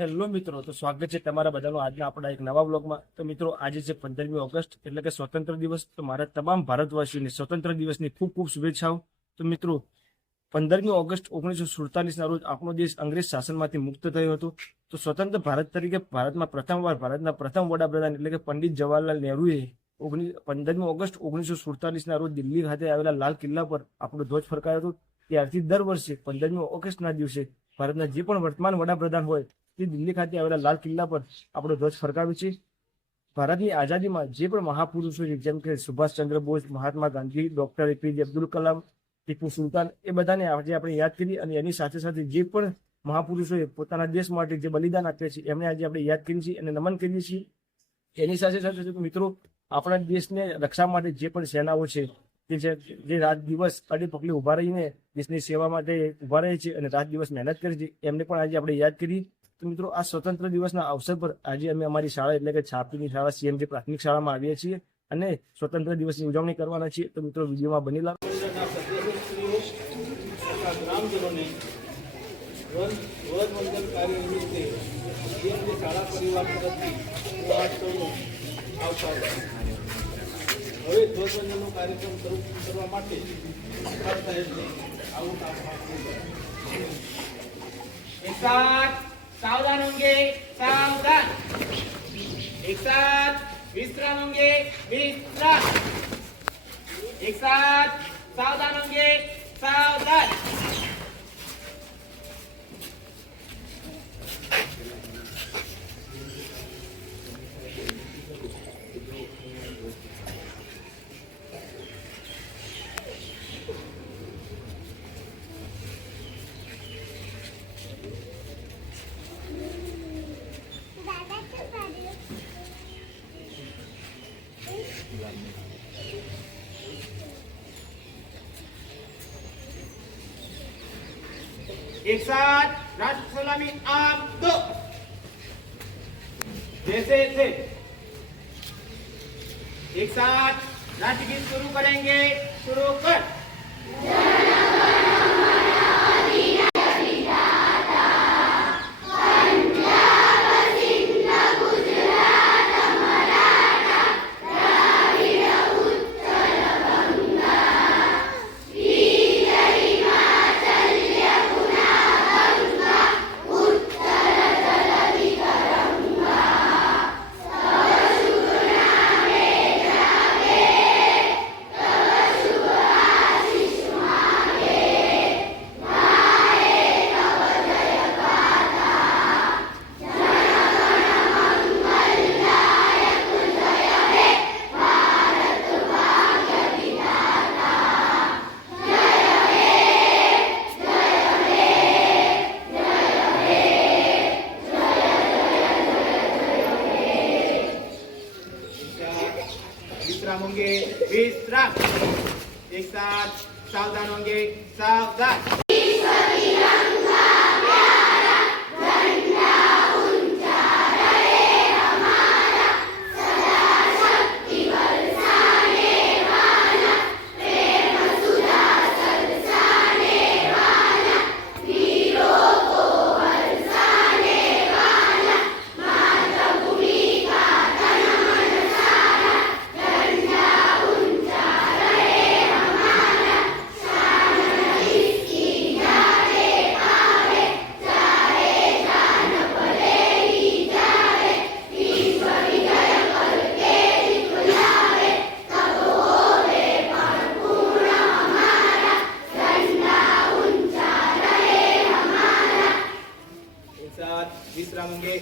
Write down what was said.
Hello મિત્રો, તો સ્વાગત છે તમારા બધાનો આજના આપણા એક નવા બ્લોગમાં તો મિત્રો, આજે છે પંદરમી ઓગસ્ટ, એટલે કે સ્વતંત્ર દિવસ. તો મારા તમામ ભારતવાસીઓને સ્વતંત્ર દિવસની ખૂબ ખૂબ શુભેચ્છાઓ. તો મિત્રો, પંદરમી ઓગસ્ટ ઓગણીસો સુડતાલીસના રોજ આપણો દેશ અંગ્રેજ શાસનમાંથી મુક્ત થયો હતો. તો સ્વતંત્ર ભારત તરીકે ભારતમાં પ્રથમવાર ભારતના પ્રથમ વડાપ્રધાન એટલે કે પંડિત જવાહરલાલ નહેરુએ ઓગણીસ પંદરમી ઓગસ્ટ ઓગણીસો સુડતાલીસના રોજ દિલ્હી ખાતે આવેલા લાલ કિલ્લા પર આપણો ધ્વજ ફરકાયો હતો. ત્યારથી દર વર્ષે પંદરમી ઓગસ્ટના દિવસે ભારતના જે પણ વર્તમાન વડાપ્રધાન હોય તે દિલ્હી ખાતે આવેલા લાલ કિલ્લા પર આપણો ધ્વજ ફરકાવ્યો છે. ભારતની આઝાદીમાં જે પણ મહાપુરુષો છે, જેમ કે સુભાષચંદ્ર બોઝ, મહાત્મા ગાંધી, ડોક્ટર એપીજે અબ્દુલ કલામ, ટીપુ સુલતાન, એ બધાને આજે આપણે યાદ કરી અને એની સાથે સાથે જે પણ મહાપુરુષોએ પોતાના દેશ માટે જે બલિદાન આપ્યા છે, એમને આજે આપણે યાદ કરીએ છીએ અને નમન કરીએ છીએ. એની સાથે સાથે મિત્રો, આપણા દેશને રક્ષા માટે જે પણ સેનાઓ છે કે જે જે રાત દિવસ અડી પકડી ઊભા રહીને દેશની સેવા માટે ઊભા રહે છે અને રાત દિવસ મહેનત કરે છે, એમને પણ આજે આપણે યાદ કરી તો મિત્રો, આ સ્વતંત્ર દિવસના અવસર પર આજે અમે અમારી શાળા એટલે કે છાપીની શાળા સીએમજી પ્રાથમિક શાળામાં આવીએ છીએ અને સ્વતંત્ર દિવસની ઉજવણી કરવાના છીએ. તો મિત્રો, વિડીયોમાં કાર્ય નિમિત્તે શાળા પરિવાર તરફથી આવકાર હવે ધ્વજવંદનનો કાર્યક્રમ શરૂ કરવા માટે આવું કામ સાવધાન અંગે સાવધાન. એક સાથ વિશ્રામ અંગે વિશ્રામ. એક સાત સાવધાન અંગે एक साथ राष्ट्र सलामी आप दो। जैसे थे एक साथ राष्ट्रगीत शुरू करेंगे, शुरू कर। विश्राम होंगे विश्राम। एक साथ सावधान होंगे सावधान। વિશ્રામ અંગે